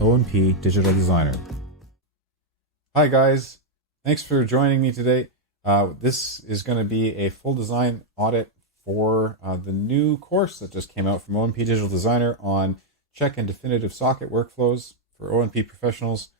O+P Digital Designer. Hi guys, thanks for joining me today. This is going to be a full design audit for the new course that just came out from O+P Digital Designer on check and definitive socket workflows for O+P professionals.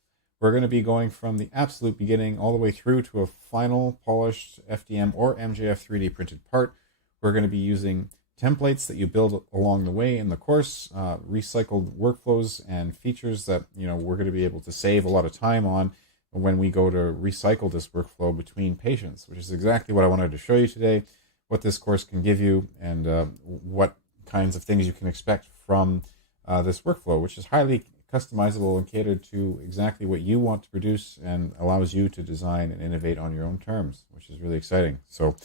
We're going to be going from the absolute beginning all the way through to a final polished FDM or MJF 3D printed part. We're going to be using templates that you build along the way in the course, recycled workflows and features that we're going to be able to save a lot of time on when we go to recycle this workflow between patients, which is exactly what I wanted to show you today, what this course can give you and what kinds of things you can expect from this workflow, which is highly customizable and catered to exactly what you want to produce and allows you to design and innovate on your own terms, which is really exciting. So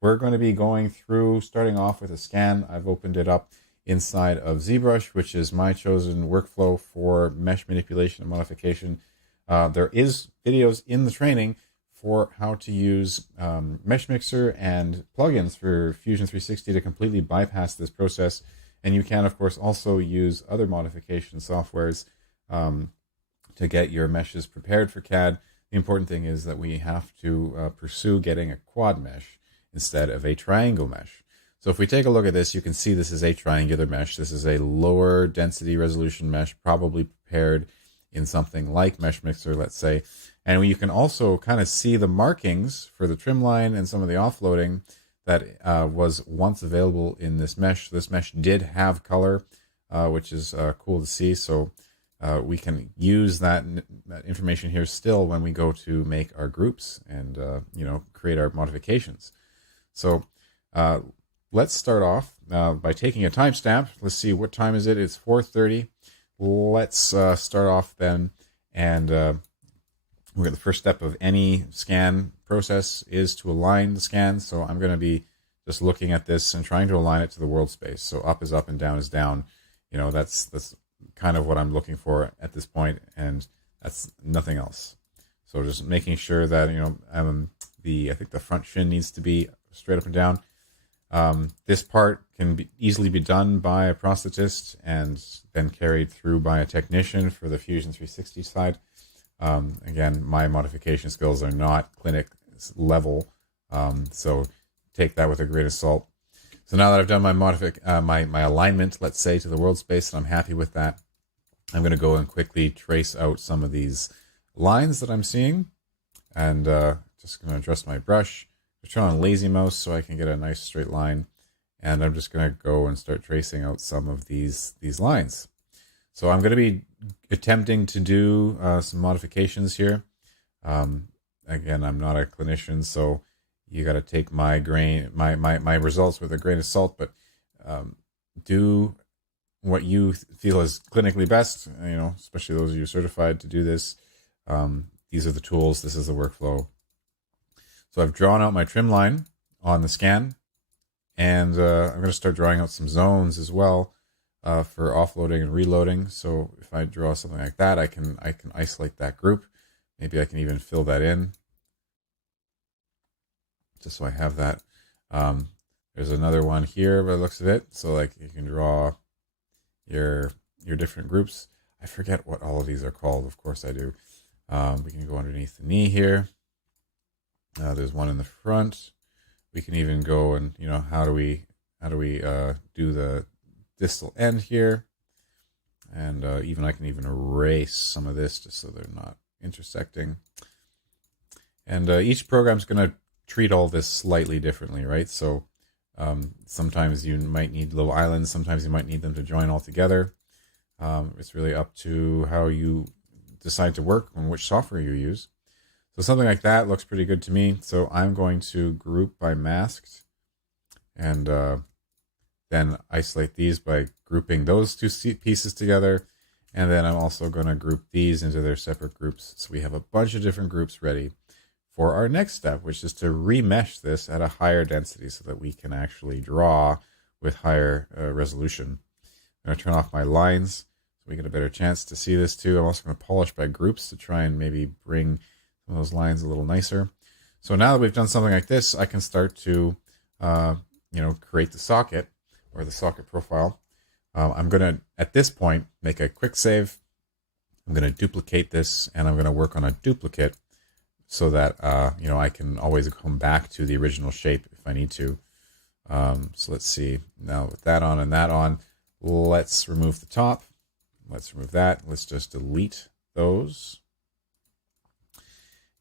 we're going to be going through, starting off with a scan. I've opened it up inside of ZBrush, which is my chosen workflow for mesh manipulation and modification. There is videos in the training for how to use Mesh Mixer and plugins for Fusion 360 to completely bypass this process. And you can, of course, also use other modification softwares to get your meshes prepared for CAD. The important thing is that we have to pursue getting a quad mesh instead of a triangle mesh. So if we take a look at this, you can see this is a triangular mesh. This is a lower density resolution mesh, probably prepared in something like Mesh Mixer, let's say. And you can also kind of see the markings for the trim line and some of the offloading that was once available in this mesh. This mesh did have color, which is cool to see. So we can use that information here still when we go to make our groups and create our modifications. So let's start off by taking a timestamp. Let's see, what time is it? It's 4:30. Let's start off then, and we're the first step of any scan process is to align the scan. So I'm going to be just looking at this and trying to align it to the world space. So up is up and down is down. That's kind of what I'm looking for at this point, and that's nothing else. So just making sure that I think the front shin needs to be straight up and down. This part can easily be done by a prosthetist and then carried through by a technician for the Fusion 360 side. Again, my modification skills are not clinic level, so take that with a grain of salt. So now that I've done my my alignment, let's say, to the world space, and I'm happy with that, I'm going to go and quickly trace out some of these lines that I'm seeing, and just going to adjust my brush. I turn on lazy mouse so I can get a nice straight line, and I'm just going to go and start tracing out some of these lines. So I'm going to be attempting to do some modifications here. Again, I'm not a clinician, so you got to take my results with a grain of salt, but do what you feel is clinically best, especially those of you certified to do this. These are the tools. This is the workflow. So I've drawn out my trim line on the scan, and I'm going to start drawing out some zones as well for offloading and reloading. So if I draw something like that, I can isolate that group. Maybe I can even fill that in, just so I have that. There's another one here by the looks of it. So like you can draw your different groups. I forget what all of these are called. Of course I do. We can go underneath the knee here. There's one in the front. We can even go and how do we do the distal end here, and I can even erase some of this just so they're not intersecting. And each program's going to treat all this slightly differently, right? So sometimes you might need little islands, sometimes you might need them to join all together. It's really up to how you decide to work and which software you use. So something like that looks pretty good to me. So I'm going to group by masked, and then isolate these by grouping those two pieces together. And then I'm also going to group these into their separate groups. So we have a bunch of different groups ready for our next step, which is to remesh this at a higher density so that we can actually draw with higher resolution. I'm going to turn off my lines so we get a better chance to see this too. I'm also going to polish by groups to try and maybe bring some of those lines a little nicer. So now that we've done something like this, I can start to create the socket or the socket profile. I'm going to, at this point, make a quick save I'm going to duplicate this, and I'm going to work on a duplicate so that I can always come back to the original shape if I need to. So let's see. Now with that on and that on, let's remove the top. Let's remove that. Let's just delete those.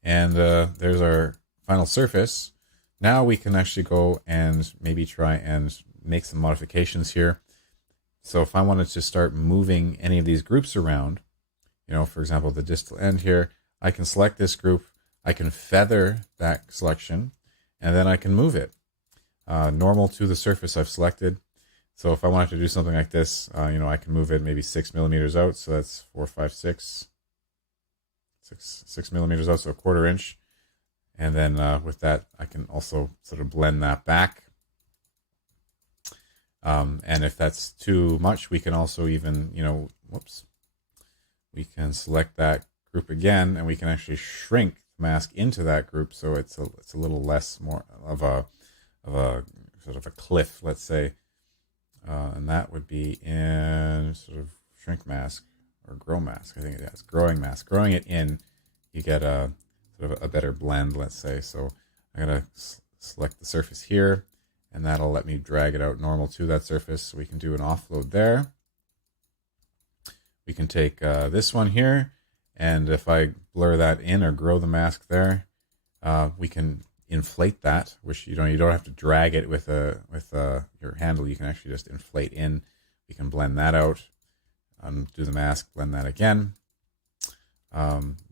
And there's our final surface. Now we can actually go and maybe try and make some modifications here. So if I wanted to start moving any of these groups around, for example, the distal end here, I can select this group, I can feather that selection, and then I can move it. Normal to the surface I've selected. So if I wanted to do something like this, I can move it maybe 6 millimeters out. So that's 4, 5, 6 millimeters out, so a 1/4 inch. And then with that, I can also sort of blend that back. And if that's too much, we can also even, we can select that group again, and we can actually shrink the mask into that group, so it's a little less more of a sort of a cliff, let's say, and that would be in sort of shrink mask or grow mask. I think it's growing mask. Growing it in, you get a sort of a better blend, let's say. So I'm gonna select the surface here, and that'll let me drag it out normal to that surface. So we can do an offload there. We can take this one here, and if I blur that in or grow the mask there, we can inflate that, which you don't have to drag it with your handle. You can actually just inflate in. We can blend that out, undo the mask, blend that again.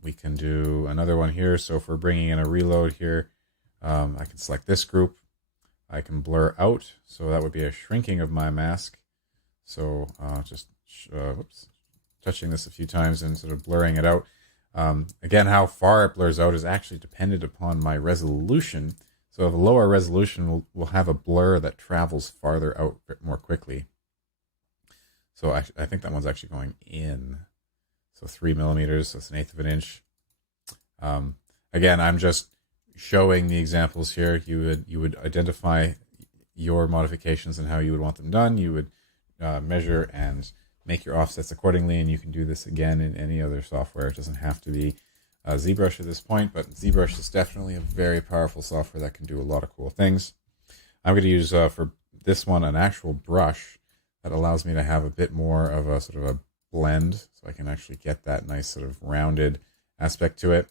We can do another one here. So if we're bringing in a reload here, I can select this group. I can blur out, so that would be a shrinking of my mask. So just touching this a few times and sort of blurring it out. Again, how far it blurs out is actually dependent upon my resolution. So if a lower resolution will have a blur that travels farther out more quickly. So I think that one's actually going in. So 3 millimeters, so it's 1/8 of an inch. Again, I'm just showing the examples here. You would identify your modifications and how you would want them done. You would measure and make your offsets accordingly, and you can do this again in any other software. It doesn't have to be ZBrush at this point, but ZBrush is definitely a very powerful software that can do a lot of cool things. I'm going to use for this one an actual brush that allows me to have a bit more of a sort of a blend, so I can actually get that nice sort of rounded aspect to it.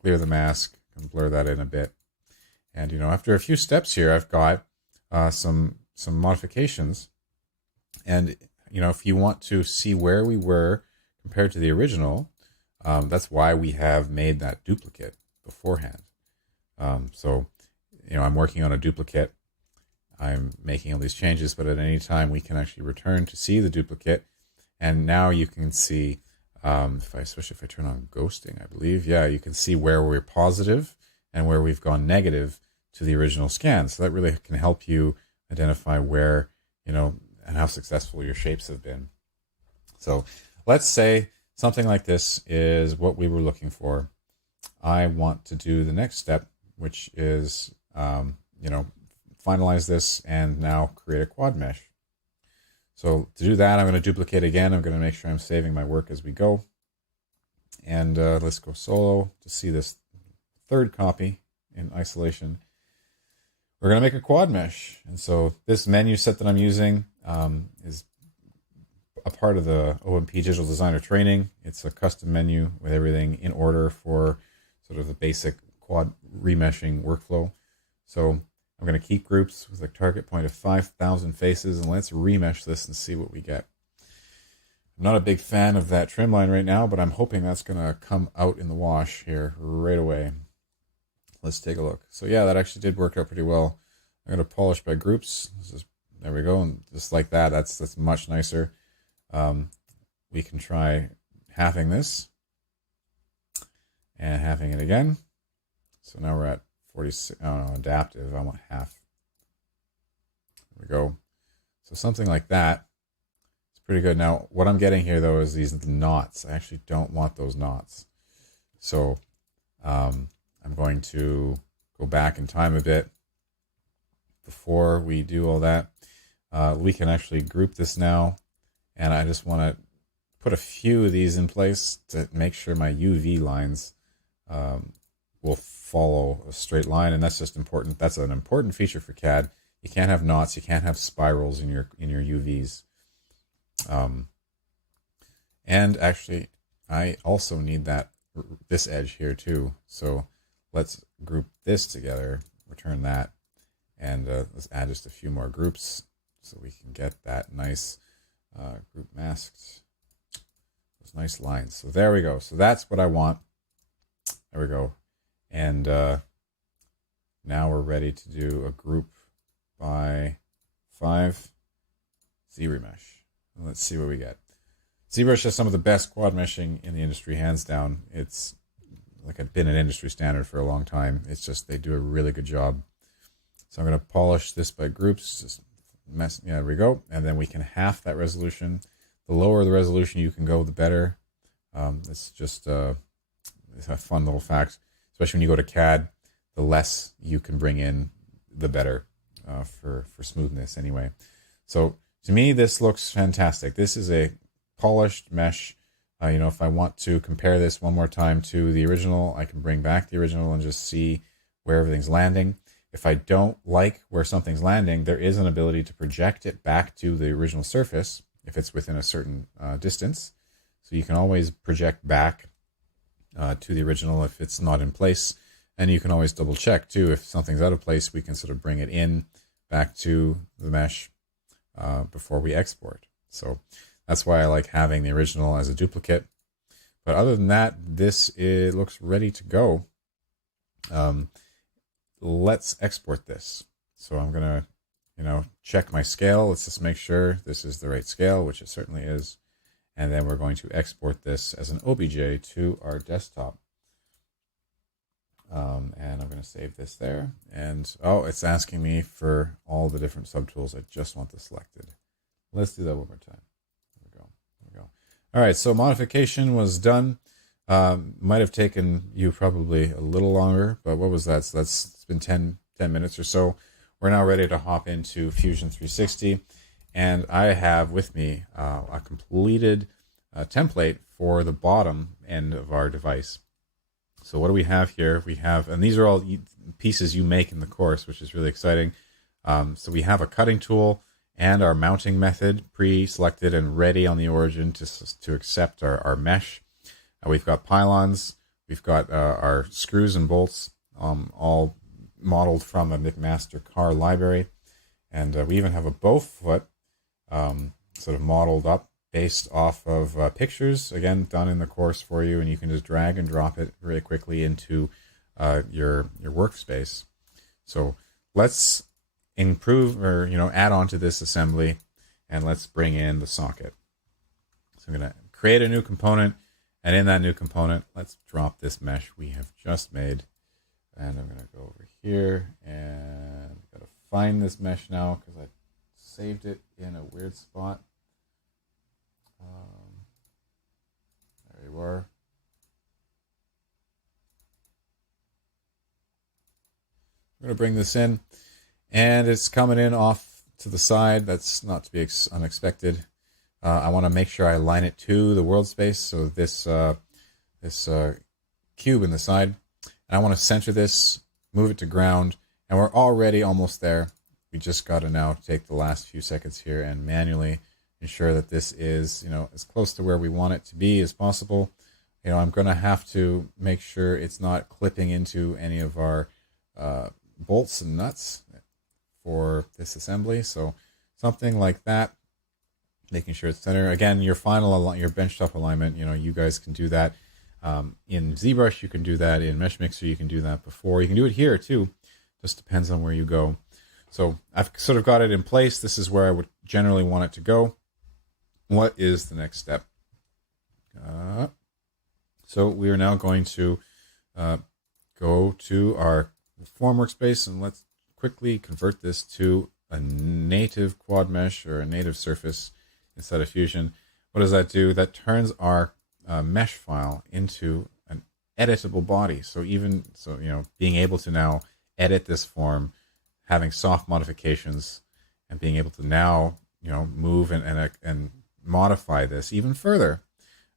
Clear the mask and blur that in a bit. And after a few steps here, I've got some modifications. And if you want to see where we were compared to the original, that's why we have made that duplicate beforehand. So I'm working on a duplicate. I'm making all these changes, but at any time we can actually return to see the duplicate. And now you can see, especially if I turn on ghosting, I believe, you can see where we're positive and where we've gone negative to the original scan. So that really can help you identify where, and how successful your shapes have been. So let's say something like this is what we were looking for. I want to do the next step, which is, finalize this and now create a quad mesh. So to do that, I'm going to duplicate again. I'm going to make sure I'm saving my work as we go. And let's go solo to see this third copy in isolation. We're going to make a quad mesh. And so this menu set that I'm using is a part of the O+P Digital Designer training. It's a custom menu with everything in order for sort of the basic quad remeshing workflow. So I'm going to keep groups with a target point of 5,000 faces, and let's remesh this and see what we get. I'm not a big fan of that trim line right now, but I'm hoping that's going to come out in the wash here right away. Let's take a look. So yeah, that actually did work out pretty well. I'm going to polish by groups. There we go, and just like that, that's much nicer. We can try halving this and halving it again. So now we're at 46. Oh no, adaptive. I want half. There we go. So something like that. It's pretty good. Now, what I'm getting here though is these knots. I actually don't want those knots. So I'm going to go back in time a bit before we do all that. We can actually group this now, and I just want to put a few of these in place to make sure my UV lines will follow a straight line, and that's just important. That's an important feature for CAD. You can't have knots, you can't have spirals in your UVs. And actually, I also need this edge here too. So let's group this together, return that, and let's add just a few more groups so we can get that nice group masked, those nice lines. So there we go. So that's what I want. There we go. And now we're ready to do a group by 5 ZBrush. Let's see what we get. ZBrush has some of the best quad meshing in the industry, hands down. It's like been an industry standard for a long time. It's just they do a really good job. So I'm going to polish this by groups. Yeah, there we go. And then we can half that resolution. The lower the resolution you can go, the better. It's just it's a fun little fact, especially when you go to CAD. The less you can bring in, the better for smoothness anyway. So to me, this looks fantastic. This is a polished mesh. If I want to compare this one more time to the original, I can bring back the original and just see where everything's landing. If I don't like where something's landing, there is an ability to project it back to the original surface if it's within a certain distance. So you can always project back to the original if it's not in place. And you can always double check too. If something's out of place, we can sort of bring it in back to the mesh before we export. So that's why I like having the original as a duplicate. But other than that, it looks ready to go. Let's export this. So I'm going to, check my scale. Let's just make sure this is the right scale, which it certainly is. And then we're going to export this as an OBJ to our desktop. And I'm going to save this there. And, it's asking me for all the different subtools. I just want this selected. Let's do that one more time. There we go. All right, so modification was done. Might have taken you probably a little longer, but what was that? So it's been 10 minutes or so. We're now ready to hop into Fusion 360. And I have with me a completed template for the bottom end of our device. So what do we have here? We have, and these are all pieces you make in the course, which is really exciting. So we have a cutting tool and our mounting method pre-selected and ready on the origin to accept our mesh. We've got pylons. We've got our screws and bolts, all modeled from a McMaster car library. And we even have a bow foot sort of modeled up based off of pictures, again, done in the course for you, and you can just drag and drop it very quickly into your workspace. So let's improve or add on to this assembly, and let's bring in the socket. So I'm going to create a new component, and in that new component, let's drop this mesh we have just made. And I'm going to go over here and got to find this mesh now because I saved it in a weird spot. There you are. I'm going to bring this in, and it's coming in off to the side. That's not to be unexpected. I want to make sure I line it to the world space, so this cube in the side. And I want to center this, move it to ground, and we're already almost there. We just got to now take the last few seconds here and manually ensure that this is, as close to where we want it to be as possible. I'm going to have to make sure it's not clipping into any of our bolts and nuts for this assembly. So something like that, making sure it's center. Again, your benchtop alignment, you guys can do that. In ZBrush, you can do that. In Mesh Mixer, you can do that before. You can do it here too. Just depends on where you go. So I've sort of got it in place. This is where I would generally want it to go. What is the next step? So we are now going to go to our form workspace, and let's quickly convert this to a native quad mesh or a native surface inside of Fusion. What does that do? That turns our mesh file into an editable body. So being able to now edit this form, having soft modifications, and being able to now move and modify this even further.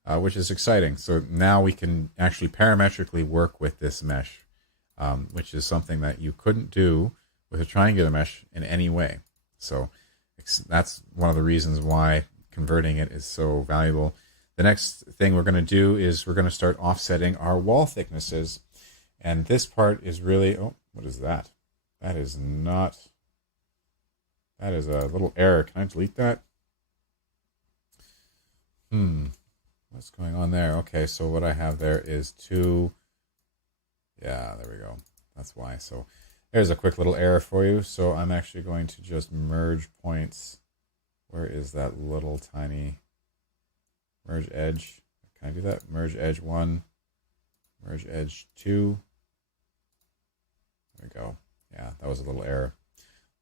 which is exciting. So now we can actually parametrically work with this mesh, which is something that you couldn't do with a triangular mesh in any way. So that's one of the reasons why converting it is so valuable. The next thing we're going to do is we're going to start offsetting our wall thicknesses. And this part is really, oh, what is that? That is not, that is a little error. Can I delete that? What's going on there? Okay, so what I have there is two, yeah, there we go. That's why. So there's a quick little error for you. So I'm actually going to just merge points. Where is that little tiny merge edge? Can I do that? Merge edge 1, merge edge 2. There we go. Yeah, that was a little error.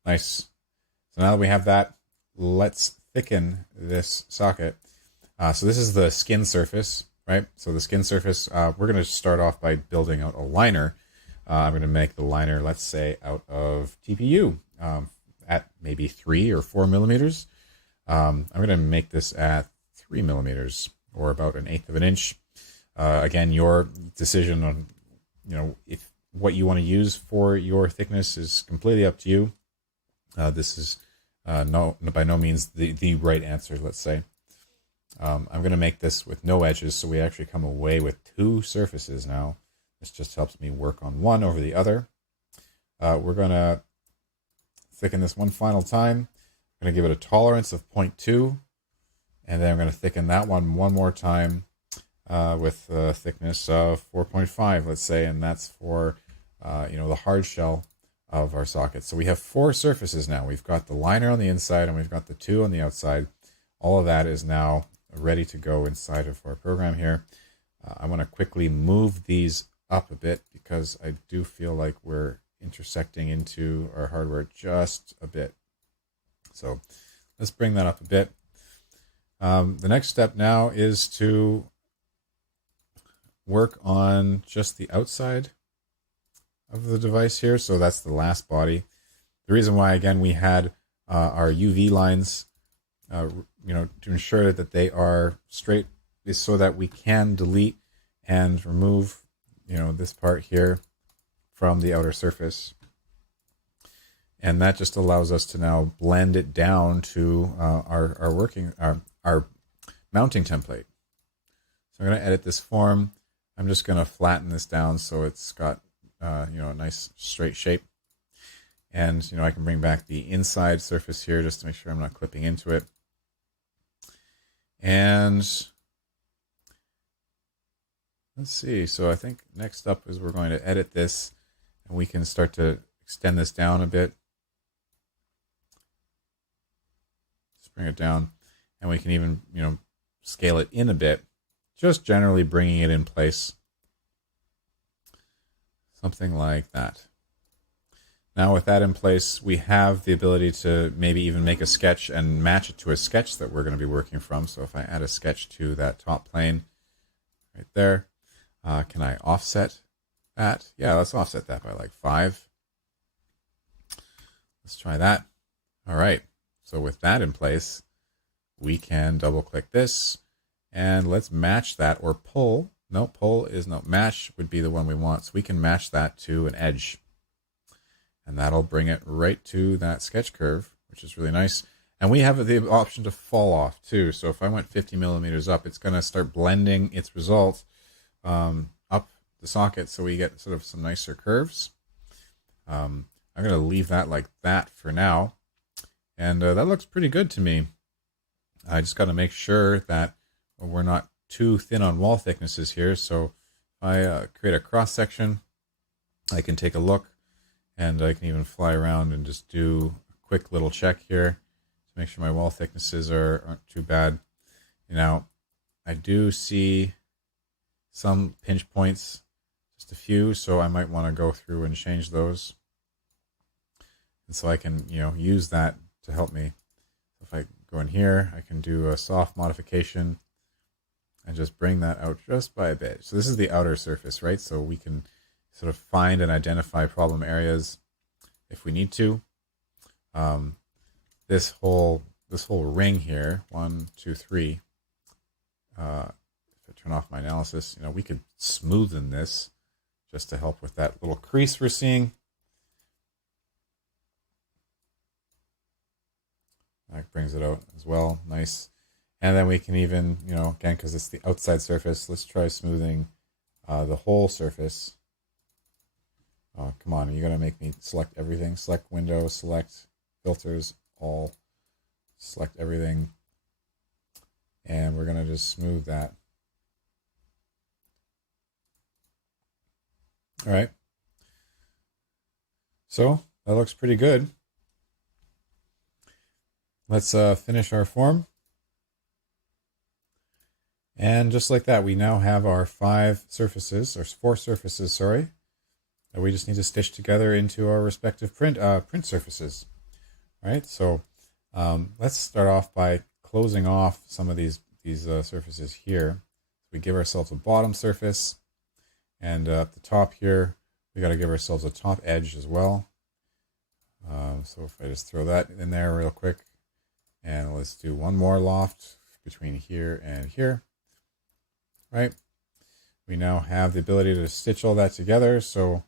Nice. So now that we have that, let's thicken this socket. So this is the skin surface, right? So the skin surface, we're going to start off by building out a liner. I'm going to make the liner, let's say, out of TPU at maybe 3 or 4 millimeters. I'm going to make this at 3 millimeters, or about 1/8 of an inch. Again, your decision on, if what you want to use for your thickness is completely up to you. This is by no means the right answer, let's say. I'm going to make this with no edges, so we actually come away with 2 surfaces now. This just helps me work on one over the other. We're going to thicken this one final time. I'm going to give it a tolerance of 0.2, and then I'm going to thicken that one more time with a thickness of 4.5, let's say, and that's for the hard shell of our socket. So we have 4 surfaces now. We've got the liner on the inside, and we've got the 2 on the outside. All of that is now ready to go inside of our program here. I want to quickly move these up a bit because I do feel like we're intersecting into our hardware just a bit. So let's bring that up a bit. The next step now is to work on just the outside of the device here. So that's the last body. The reason why, again, we had our UV lines, to ensure that they are straight is so that we can delete and remove, this part here from the outer surface. And that just allows us to now blend it down to our mounting template. So I'm going to edit this form. I'm just going to flatten this down so it's got a nice straight shape. And I can bring back the inside surface here just to make sure I'm not clipping into it. And let's see. So I think next up is we're going to edit this, and we can start to extend this down a bit. Just bring it down, and we can even, scale it in a bit, just generally bringing it in place. Something like that. Now with that in place, we have the ability to maybe even make a sketch and match it to a sketch that we're going to be working from. So if I add a sketch to that top plane right there, can I offset that? Yeah, let's offset that by like 5. Let's try that. All right. So with that in place, we can double click this and let's match that, or pull. No, pull is no, match would be the one we want. So we can match that to an edge. And that'll bring it right to that sketch curve, which is really nice. And we have the option to fall off too. So if I went 50 millimeters up, it's going to start blending its result up the socket, so we get sort of some nicer curves. I'm going to leave that like that for now. And that looks pretty good to me. I just got to make sure that we're not too thin on wall thicknesses here. So if I create a cross section, I can take a look. And I can even fly around and just do a quick little check here to make sure my wall thicknesses aren't too bad. Now, I do see some pinch points, just a few, so I might want to go through and change those. And so I can, use that to help me. If I go in here, I can do a soft modification and just bring that out just by a bit. So this is the outer surface, right? So we can sort of find and identify problem areas if we need to. This whole ring here, 1, 2, 3. If turn off my analysis. We could smoothen this just to help with that little crease we're seeing. That brings it out as well. Nice. And then we can even, again, because it's the outside surface, let's try smoothing the whole surface. Oh, come on. You're going to make me select everything. Select window, select filters, all. Select everything. And we're going to just smooth that. All right. So that looks pretty good. Let's finish our form. And just like that, we now have our 4 surfaces, sorry, that we just need to stitch together into our respective print surfaces. All right, so let's start off by closing off some of these surfaces here. We give ourselves a bottom surface, and at the top here, we got to give ourselves a top edge as well. So if I just throw that in there real quick, and let's do one more loft between here and here. Right, we now have the ability to stitch all that together. So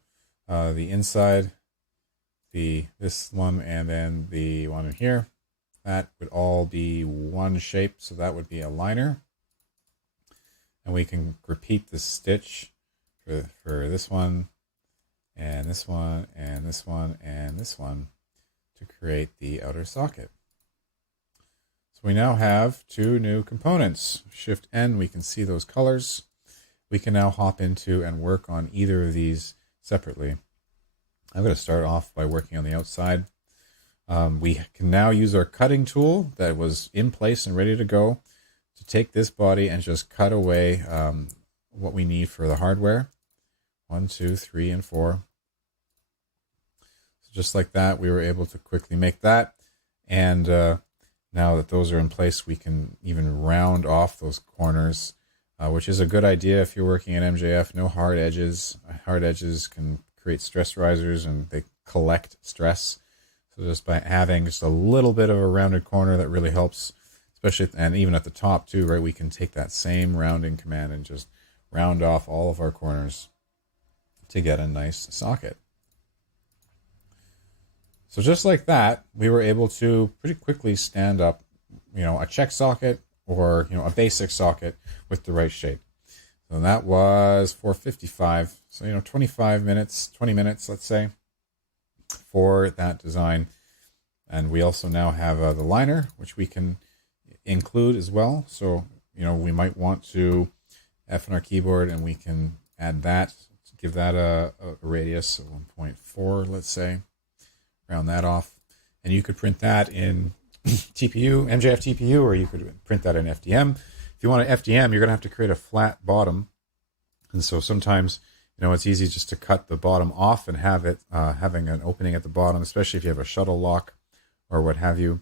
the inside, this one, and then the one in here, that would all be one shape. So that would be a liner, and we can repeat the stitch for this one, and this one, and this one, and this one to create the outer socket. We now have 2 new components. Shift N, we can see those colors. We can now hop into and work on either of these separately. I'm going to start off by working on the outside. We can now use our cutting tool that was in place and ready to go to take this body and just cut away what we need for the hardware. 1, 2, 3, and 4. So just like that, we were able to quickly make that. And now that those are in place, we can even round off those corners, which is a good idea if you're working in MJF. No hard edges. Hard edges can create stress risers and they collect stress. So just by having just a little bit of a rounded corner, that really helps, especially, and even at the top too, right? We can take that same rounding command and just round off all of our corners to get a nice socket. So just like that, we were able to pretty quickly stand up, a check socket or, a basic socket with the right shape. So that was 455. So, 20 minutes, let's say, for that design. And we also now have the liner, which we can include as well. So, we might want to F on our keyboard and we can add that, give that a radius of 1.4, let's say. Round that off, and you could print that in TPU, MJF TPU, or you could print that in FDM. If you want an FDM, you're going to have to create a flat bottom, and so sometimes it's easy just to cut the bottom off and have it having an opening at the bottom, especially if you have a shuttle lock or what have you.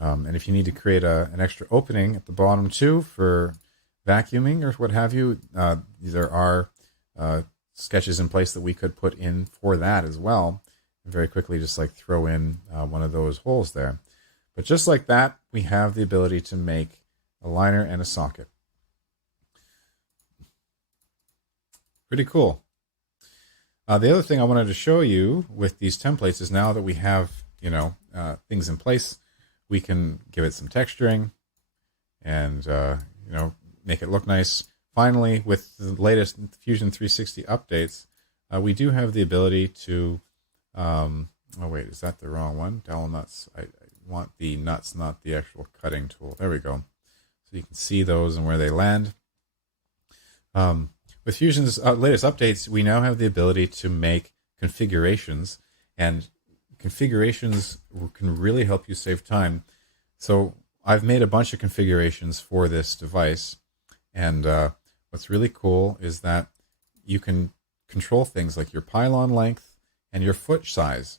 And if you need to create an extra opening at the bottom too for vacuuming or what have you, there are sketches in place that we could put in for that as well. Very quickly just like throw in one of those holes there. But just like that, we have the ability to make a liner and a socket. Pretty cool. The other thing I wanted to show you with these templates is now that we have, things in place, we can give it some texturing and, make it look nice. Finally, with the latest Fusion 360 updates, we do have the ability to oh wait, is that the wrong one? Dowel nuts. I want the nuts, not the actual cutting tool. There we go. So you can see those and where they land. With Fusion's latest updates, we now have the ability to make configurations, and configurations can really help you save time. So I've made a bunch of configurations for this device, and what's really cool is that you can control things like your pylon length and your foot size.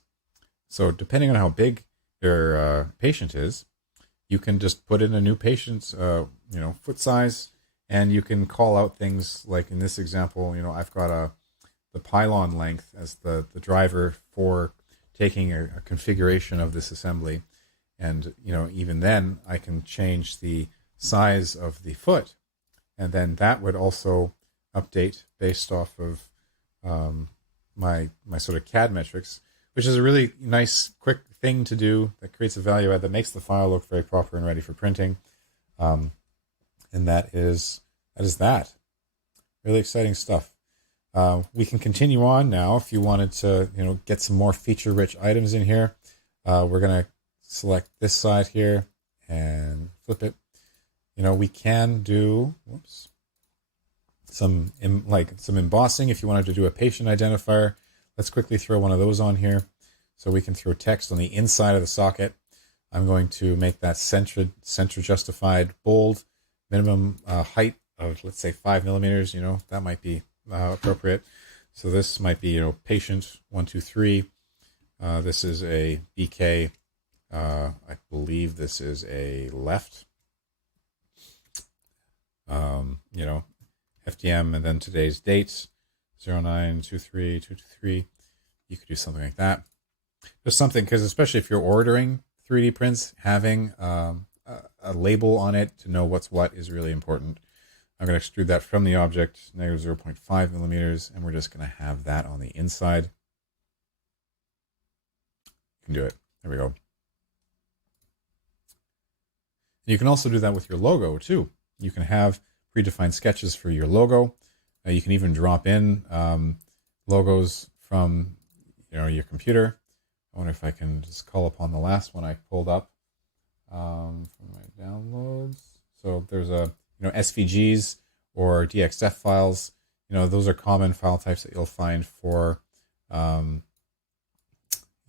So depending on how big your patient is, you can just put in a new patient's foot size, and you can call out things like in this example, I've got the pylon length as the driver for taking a configuration of this assembly. And even then I can change the size of the foot and then that would also update based off of my sort of CAD metrics, which is a really nice, quick thing to do that creates a value add that makes the file look very proper and ready for printing. And that is that. Really exciting stuff. We can continue on now if you wanted to, get some more feature-rich items in here. We're going to select this side here and flip it. We can do some embossing if you wanted to do a patient identifier. Let's quickly throw one of those on here. So we can throw text on the inside of the socket. I'm going to make that center justified bold, minimum height of, let's say, 5 millimeters. That might be appropriate. So this might be, patient 123. This is a BK. I believe this is a left. FDM, and then today's date, 09/23/223. You could do something like that. Just something, because especially if you're ordering 3D prints, having a label on it to know what's what is really important. I'm going to extrude that from the object, -0.5 millimeters, and we're just going to have that on the inside. You can do it. There we go. You can also do that with your logo too. You can have predefined sketches for your logo. You can even drop in logos from your computer. I wonder if I can just call upon the last one I pulled up from my downloads. So there's SVGs or DXF files. Those are common file types that you'll find for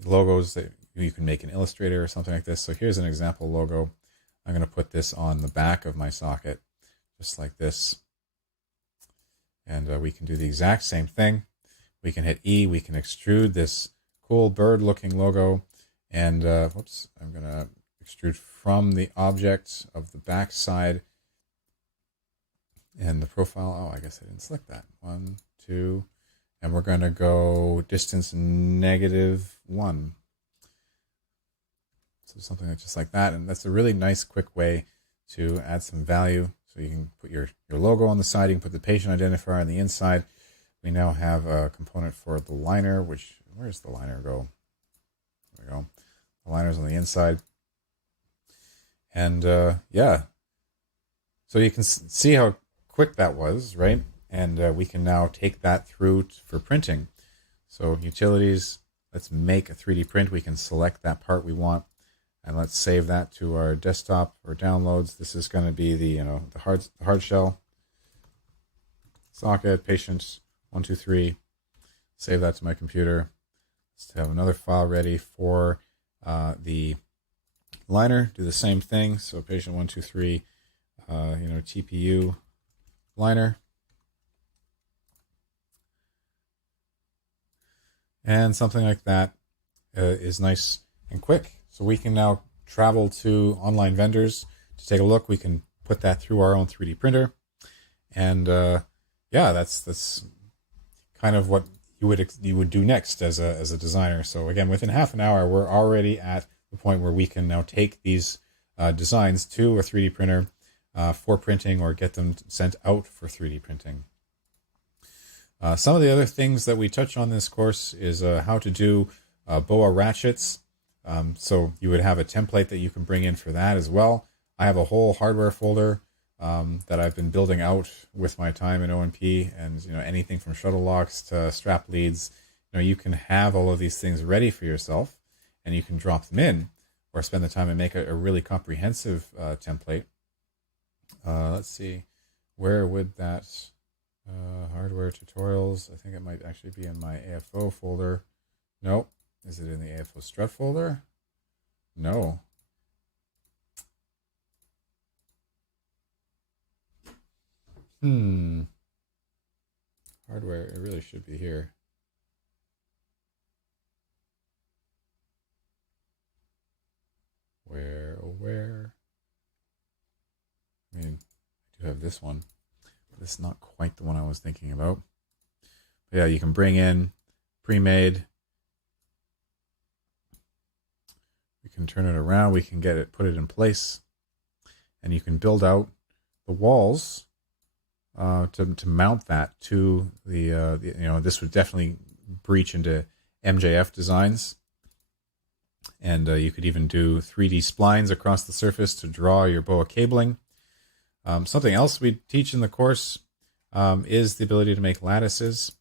logos that you can make in Illustrator or something like this. So here's an example logo. I'm going to put this on the back of my socket, just like this. And we can do the exact same thing. We can hit E. We can extrude this cool bird-looking logo. And, I'm going to extrude from the object of the back side. And the profile, I guess I didn't select that. 1, 2, and we're going to go distance -1. So something that's just like that. And that's a really nice, quick way to add some value. So you can put your logo on the side. You can put the patient identifier on the inside. We now have a component for the liner, where's the liner go? There we go. The liner's on the inside. And yeah. So you can see how quick that was, right? And we can now take that through for printing. So utilities, let's make a 3D print. We can select that part we want. And let's save that to our desktop or downloads. This is going to be the hard shell socket, patient 123. Save that to my computer. Let's have another file ready for the liner. Do the same thing. So patient 123, TPU liner. And something like that is nice and quick. So we can now travel to online vendors to take a look. We can put that through our own 3D printer. And that's kind of what you would do next as a designer. So again, within half an hour, we're already at the point where we can now take these designs to a 3D printer for printing, or get them sent out for 3D printing. Some of the other things that we touch on this course is how to do BOA ratchets. So you would have a template that you can bring in for that as well. I have a whole hardware folder that I've been building out with my time in O+P, and anything from shuttle locks to strap leads. You can have all of these things ready for yourself, and you can drop them in, or spend the time and make a really comprehensive template. Let's see, where would that hardware tutorials? I think it might actually be in my AFO folder. Nope. Is it in the AFO strut folder? No. Hardware, it really should be here. Where? I mean, I do have this one, but it's not quite the one I was thinking about. But yeah, you can bring in pre-made. We can turn it around. We can put it in place, and you can build out the walls to mount that to the this would definitely breach into MJF designs. And you could even do 3D splines across the surface to draw your BOA cabling. Something else we teach in the course is the ability to make lattices.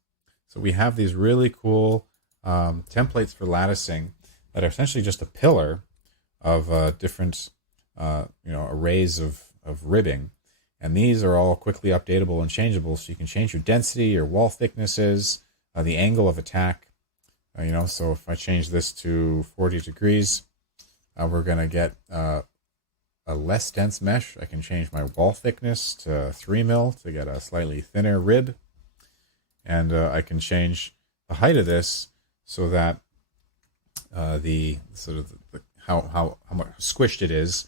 So we have these really cool templates for latticing that are essentially just a pillar of different arrays of ribbing. And these are all quickly updatable and changeable, so you can change your density, your wall thicknesses, the angle of attack. So if I change this to 40 degrees, we're going to get a less dense mesh. I can change my wall thickness to 3 mil to get a slightly thinner rib. And I can change the height of this so that how much squished it is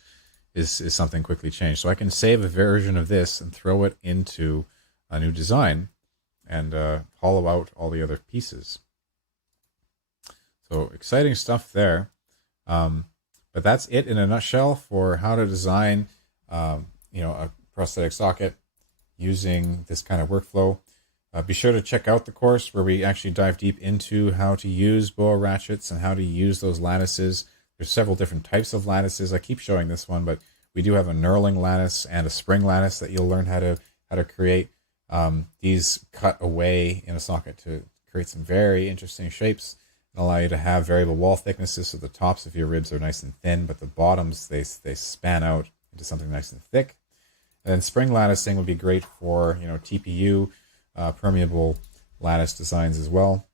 something quickly changed. So I can save a version of this and throw it into a new design and hollow out all the other pieces. So exciting stuff there. But that's it in a nutshell for how to design a prosthetic socket using this kind of workflow. Be sure to check out the course where we actually dive deep into how to use BOA ratchets and how to use those lattices. There's several different types of lattices. I keep showing this one, but we do have a knurling lattice and a spring lattice that you'll learn how to create. These cut away in a socket to create some very interesting shapes and allow you to have variable wall thicknesses. So the tops of your ribs are nice and thin, but the bottoms, they span out into something nice and thick. And then spring latticing would be great for TPU, permeable lattice designs as well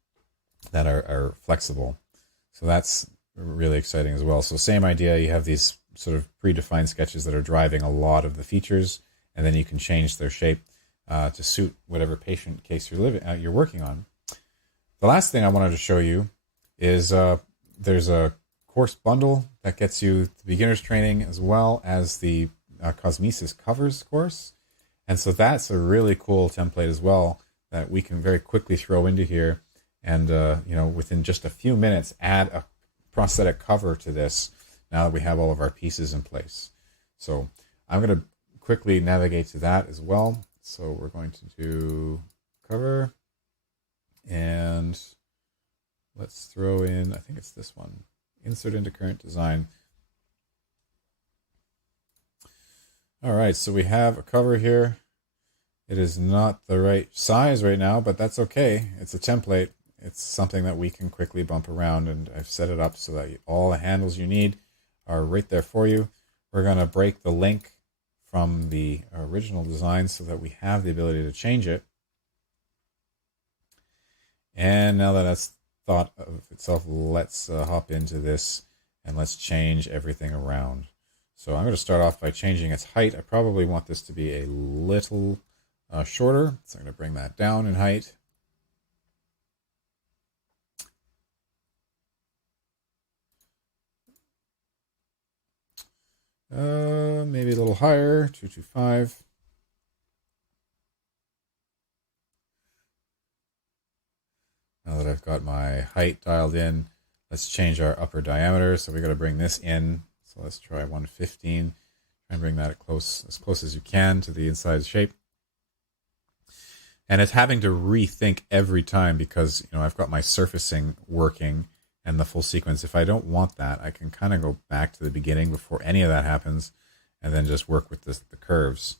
that are flexible. So that's really exciting as well. So same idea, you have these sort of predefined sketches that are driving a lot of the features, and then you can change their shape to suit whatever patient case you're working on. The last thing I wanted to show you is there's a course bundle that gets you the beginner's training as well as the Cosmesis covers course. And so that's a really cool template as well that we can very quickly throw into here and, within just a few minutes, add a prosthetic cover to this now that we have all of our pieces in place. So I'm going to quickly navigate to that as well. So we're going to do cover and let's throw in, I think it's this one, insert into current design. All right, so we have a cover here. It is not the right size right now, but that's okay. It's a template. It's something that we can quickly bump around, and I've set it up so that all the handles you need are right there for you. We're going to break the link from the original design so that we have the ability to change it. And now that that's thought of itself, let's hop into this and let's change everything around. So I'm going to start off by changing its height. I probably want this to be a little shorter, so I'm going to bring that down in height. Maybe a little higher, 225. Now that I've got my height dialed in, let's change our upper diameter. So we got to bring this in. So let's try 115. Try and bring that as close as you can to the inside shape. And it's having to rethink every time because I've got my surfacing working and the full sequence. If I don't want that, I can kind of go back to the beginning before any of that happens, and then just work with the curves,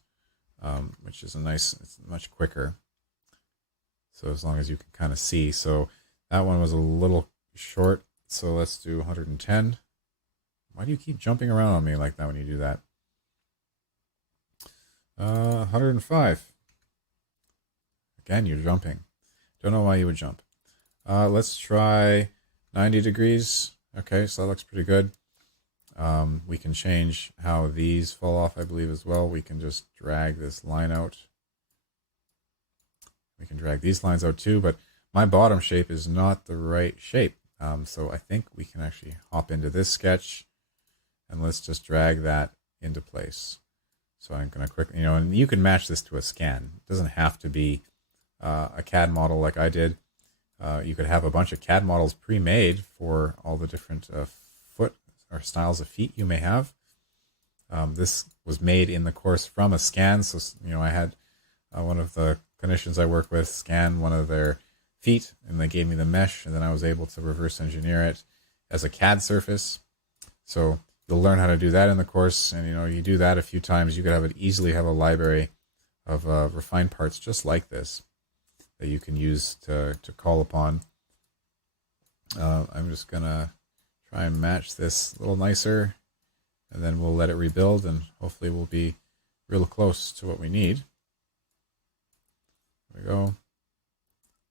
which is it's much quicker. So as long as you can kind of see. So that one was a little short. So let's do 110. Why do you keep jumping around on me like that when you do that? 105. Again, you're jumping. Don't know why you would jump. Let's try 90 degrees. Okay, so that looks pretty good. We can change how these fall off, I believe, as well. We can just drag this line out. We can drag these lines out too, but my bottom shape is not the right shape. So I think we can actually hop into this sketch and let's just drag that into place. So I'm going to quickly, and you can match this to a scan. It doesn't have to be a CAD model like I did. You could have a bunch of CAD models pre-made for all the different foot or styles of feet you may have. This was made in the course from a scan, so I had one of the clinicians I work with scanned one of their feet, and they gave me the mesh, and then I was able to reverse engineer it as a CAD surface. So you'll learn how to do that in the course, and you do that a few times, you could easily have a library of refined parts just like this that you can use to call upon. I'm just gonna try and match this a little nicer, and then we'll let it rebuild, and hopefully we'll be real close to what we need. There we go.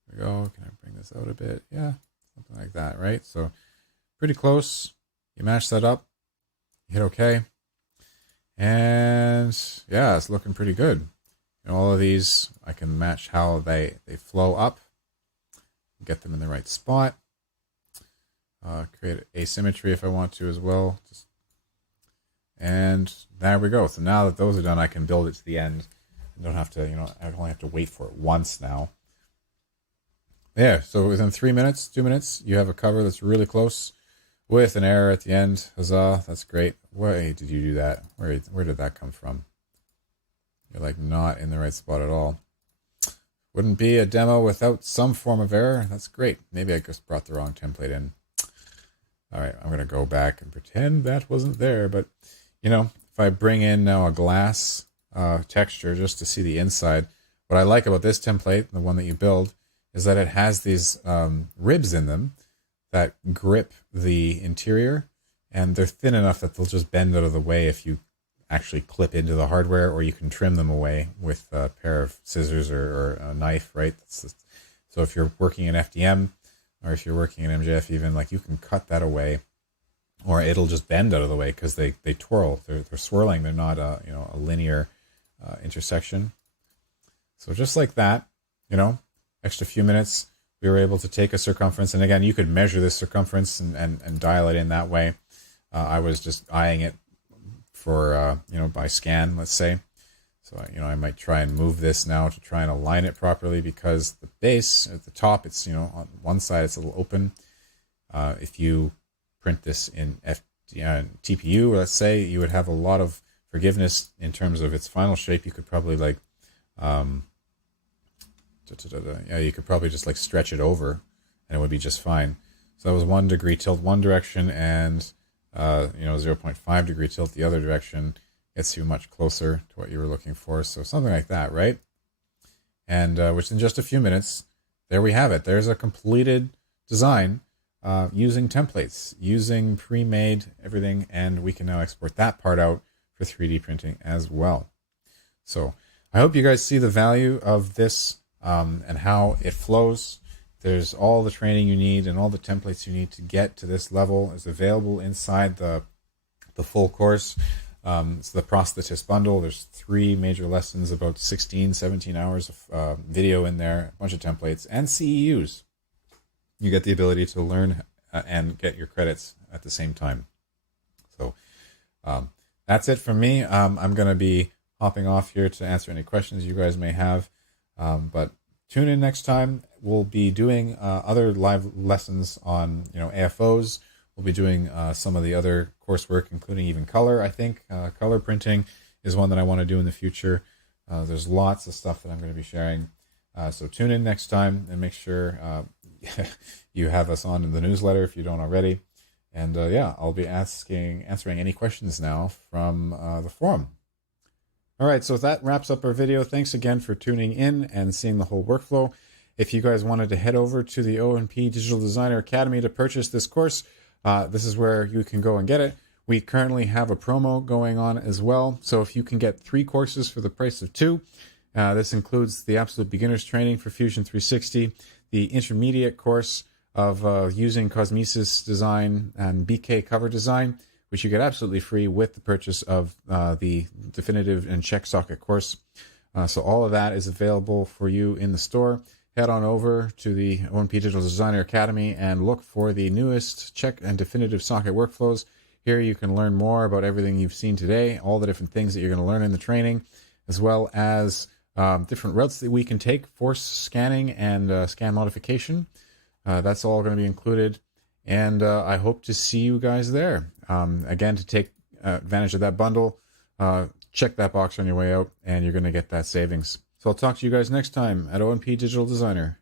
There we go. Can I bring this out a bit? Yeah, something like that, right? So pretty close. You match that up, you hit OK, and yeah, it's looking pretty good. All of these, I can match how they flow up, get them in the right spot, create asymmetry if I want to as well. And there we go. So now that those are done, I can build it to the end. I don't have to, I only have to wait for it once now. Yeah, so within 3 minutes, 2 minutes, you have a cover that's really close with an error at the end. Huzzah, that's great. Why did you do that? Where did that come from? You're like not in the right spot at all. Wouldn't be a demo without some form of error. That's great. Maybe I just brought the wrong template in. All right, I'm going to go back and pretend that wasn't there. But, if I bring in now a glass texture just to see the inside, what I like about this template, the one that you build, is that it has these ribs in them that grip the interior, and they're thin enough that they'll just bend out of the way if you actually clip into the hardware, or you can trim them away with a pair of scissors or a knife, right? So if you're working in FDM, or if you're working in MJF even, you can cut that away, or it'll just bend out of the way because they twirl. They're swirling. They're not a linear intersection. So just like that, extra few minutes, we were able to take a circumference, and again, you could measure this circumference and dial it in that way. I was just eyeing it for, by scan, let's say. So, I might try and move this now to try and align it properly, because the base at the top, it's, on one side, it's a little open. If you print this in TPU, let's say, you would have a lot of forgiveness in terms of its final shape. You could probably you could probably just stretch it over, and it would be just fine. So that was 1 degree tilt one direction, and 0.5 degree tilt the other direction gets you much closer to what you were looking for. So something like that, right? And which in just a few minutes, there we have it. There's a completed design using templates, using pre-made everything, and we can now export that part out for 3D printing as well. So I hope you guys see the value of this and how it flows. There's all the training you need and all the templates you need to get to this level is available inside the full course. It's the prosthetist bundle. There's 3 major lessons, about 16, 17 hours of video in there, a bunch of templates, and CEUs. You get the ability to learn and get your credits at the same time. So that's it from me. I'm going to be hopping off here to answer any questions you guys may have. But tune in next time. We'll be doing other live lessons on AFOs. We'll be doing some of the other coursework, including even color. I think color printing is one that I want to do in the future. There's lots of stuff that I'm going to be sharing. So tune in next time, and make sure you have us on in the newsletter if you don't already. And I'll be answering any questions now from the forum. All right, so that wraps up our video. Thanks again for tuning in and seeing the whole workflow. If you guys wanted to head over to the O+P Digital Designer Academy to purchase this course, this is where you can go and get it. We currently have a promo going on as well. So if you can get 3 courses for the price of 2, this includes the Absolute Beginner's Training for Fusion 360, the intermediate course of using Cosmesis design and BK cover design, which you get absolutely free with the purchase of the definitive and check socket course. So all of that is available for you in the store. Head on over to the O+P Digital Designer Academy and look for the newest check and definitive socket workflows. Here you can learn more about everything you've seen today, all the different things that you're going to learn in the training, as well as different routes that we can take for scanning and scan modification. That's all going to be included. And I hope to see you guys there. Again, to take advantage of that bundle, check that box on your way out, and you're going to get that savings. So I'll talk to you guys next time at O+P Digital Designer.